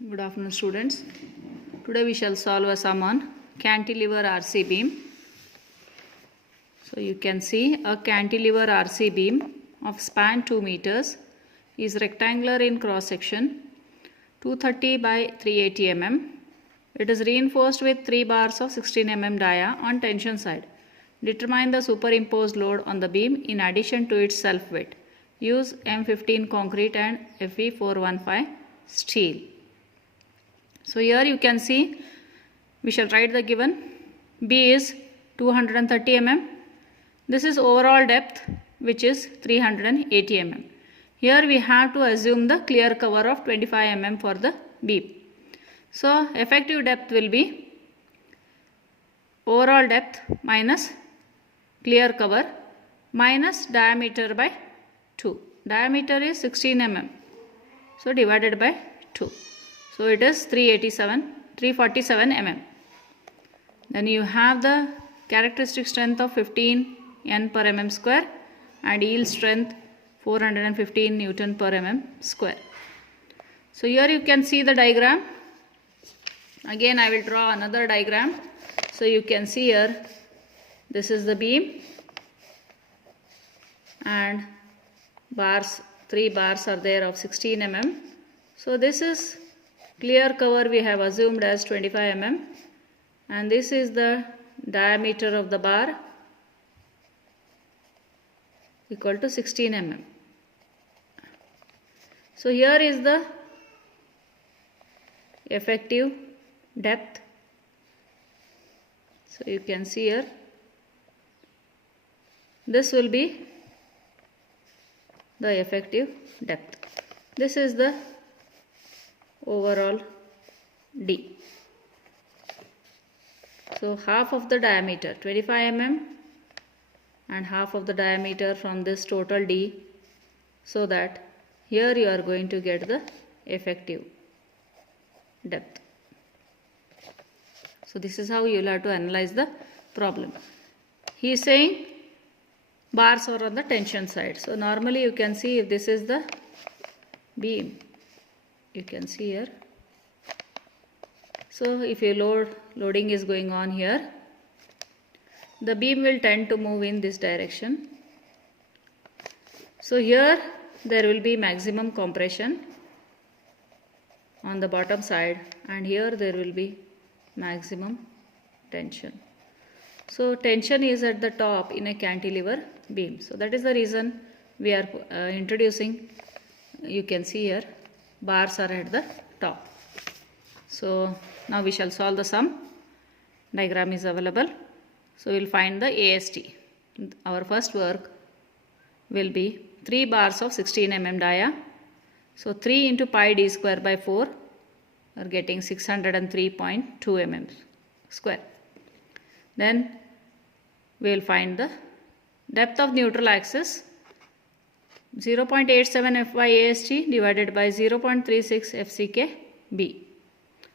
Good afternoon, students. Today we shall solve a sum on cantilever RC beam. So you can see a cantilever RC beam of span 2 meters is rectangular in cross section, 230 by 380 mm. It is reinforced with 3 bars of 16 mm dia on tension side. Determine the superimposed load on the beam in addition to its self weight. Use M15 concrete and Fe415 steel. So here you can see, we shall write the given. B is 230 mm. This is overall depth, which is 380 mm. Here we have to assume the clear cover of 25 mm for the beam. So effective depth will be overall depth minus clear cover minus diameter by 2. Diameter is 16 mm. So divided by 2. So it is 347 mm. Then you have the characteristic strength of 15 N per mm square and yield strength 415 Newton per mm square. So here you can see the diagram. Again I will draw another diagram. So you can see here, this is the beam and bars, 3 bars are there of 16 mm. So this is clear cover we have assumed as 25 mm and this is the diameter of the bar equal to 16 mm. So here is the effective depth. So you can see here, this will be the effective depth. This is the overall D. So half of the diameter 25 mm and half of the diameter from this total D, so that here you are going to get the effective depth. So this is how you will have to analyze the problem. He is saying bars are on the tension side. So normally you can see, if this is the beam, you can see here. So if your loading is going on here, the beam will tend to move in this direction. So here there will be maximum compression on the bottom side and here there will be maximum tension. So tension is at the top in a cantilever beam. So that is the reason we are introducing, you can see here, bars are at the top. So now we shall solve the sum. Diagram is available. So we will find the AST. Our first work will be 3 bars of 16 mm dia. So 3 into pi d square by 4 are getting 603.2 mm square. Then we will find the depth of neutral axis, 0.87 Fy AST divided by 0.36 FCK B.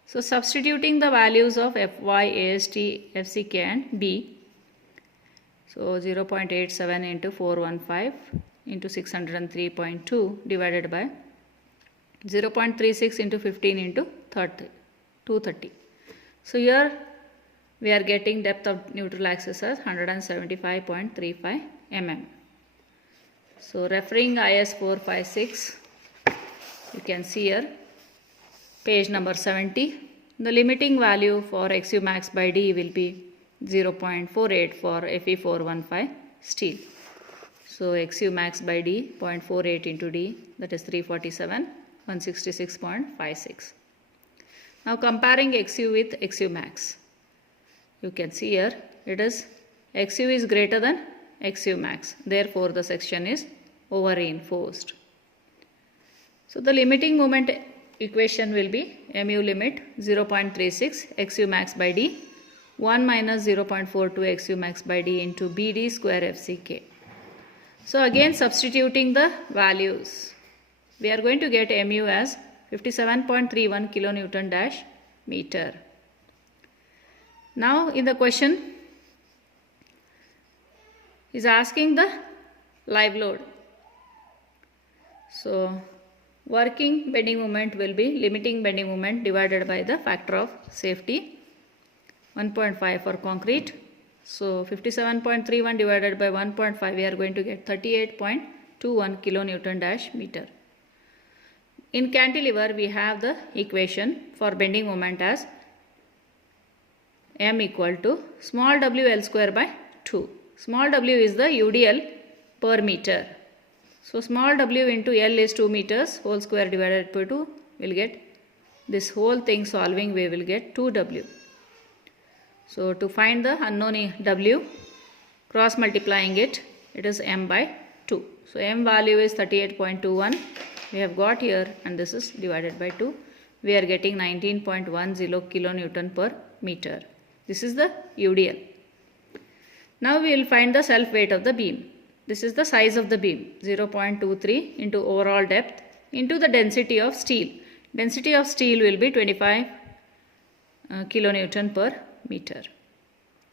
So substituting the values of Fy, AST, FCK and B. So 0.87 into 415 into 603.2 divided by 0.36 into 15 into 230. So here we are getting depth of neutral axis as 175.35 mm. So referring IS 456, you can see here, page number 70, the limiting value for XU max by D will be 0.48 for Fe415 steel. So XU max by D, 0.48 into D, that is 347, 166.56. Now comparing XU with XU max, you can see here, it is XU is greater than XU max, therefore the section is over reinforced. So the limiting moment equation will be mu limit 0.36 XU max by D 1 minus 0.42 XU max by D into BD square FCK. So again substituting the values, we are going to get mu as 57.31 kilonewton dash meter. Now in the question is asking the live load. So Working bending moment will be limiting bending moment divided by the factor of safety, 1.5 for concrete. So 57.31 divided by 1.5, we are going to get 38.21 kilonewton dash meter. In cantilever, we have the equation for bending moment as m equal to small w L square by 2. Small w is the UDL per meter. So small w into L is 2 meters whole square divided by 2. We'll get this whole thing solving, we will get 2w. So to find the unknown w, cross multiplying it, it is m by 2. So m value is 38.21 we have got here, and this is divided by 2. We are getting 19.10 kilonewton per meter. This is the UDL. Now we will find the self weight of the beam. This is the size of the beam, 0.23 into overall depth into the density of steel. Density of steel will be 25 kilonewton per meter.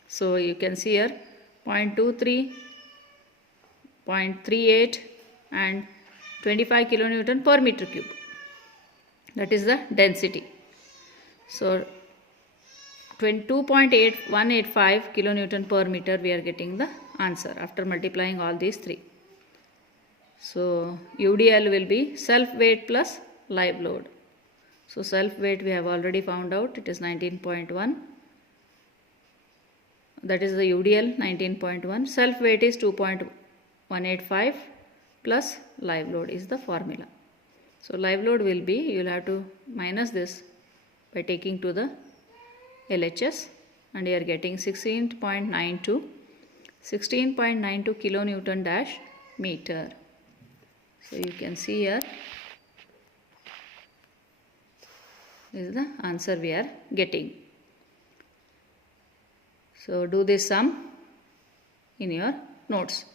So you can see here 0.23, 0.38 and 25 kilonewton per meter cube. That is the density. So 2.8185 kilonewton per meter we are getting the answer after multiplying all these three. So UDL will be self weight plus live load. So self weight we have already found out, it is 19.1. That is the UDL 19.1. Self weight is 2.185 plus live load is the formula. So live load will be, you will have to minus this by taking to the LHS, and you are getting 16.92 kilonewton dash meter. So you can see here, this is the answer we are getting. So do this sum in your notes.